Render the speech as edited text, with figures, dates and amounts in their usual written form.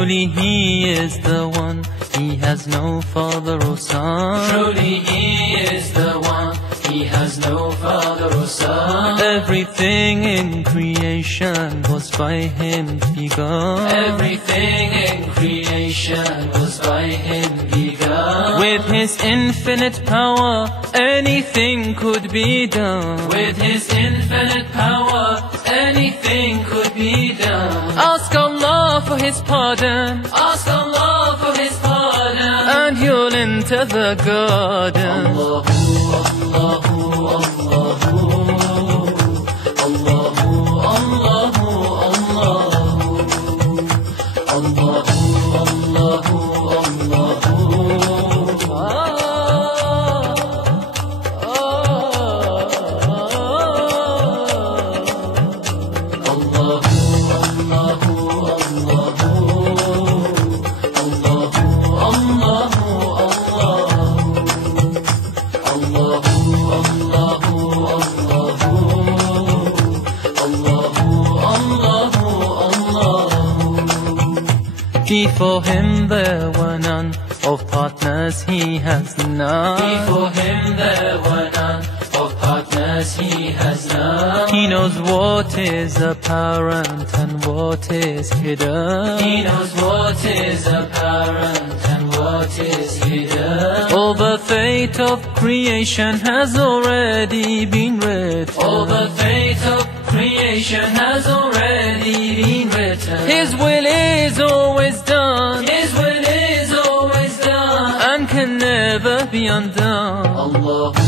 Truly He is the one, He has no father or son. Truly He is the one, He has no father or son. Everything in creation was by Him begun. Everything in creation was by Him begun. With His infinite power, anything could be done. With His infinite power, anything could be done. Ask Allah for His pardon, Ask Allah for His pardon, and you'll enter the garden. Allahu, Allahu, Allahu, Allahu, Allahu, Allahu, Before Him there were none, of partners He has none. Before Him there were none, of partners He has none. He knows what is apparent and what is hidden. He knows what is apparent and what is hidden. All the fate of creation has already been written. All the fate of creation has already been written. His will is always done, His will is always done, and can never be undone. Allahu,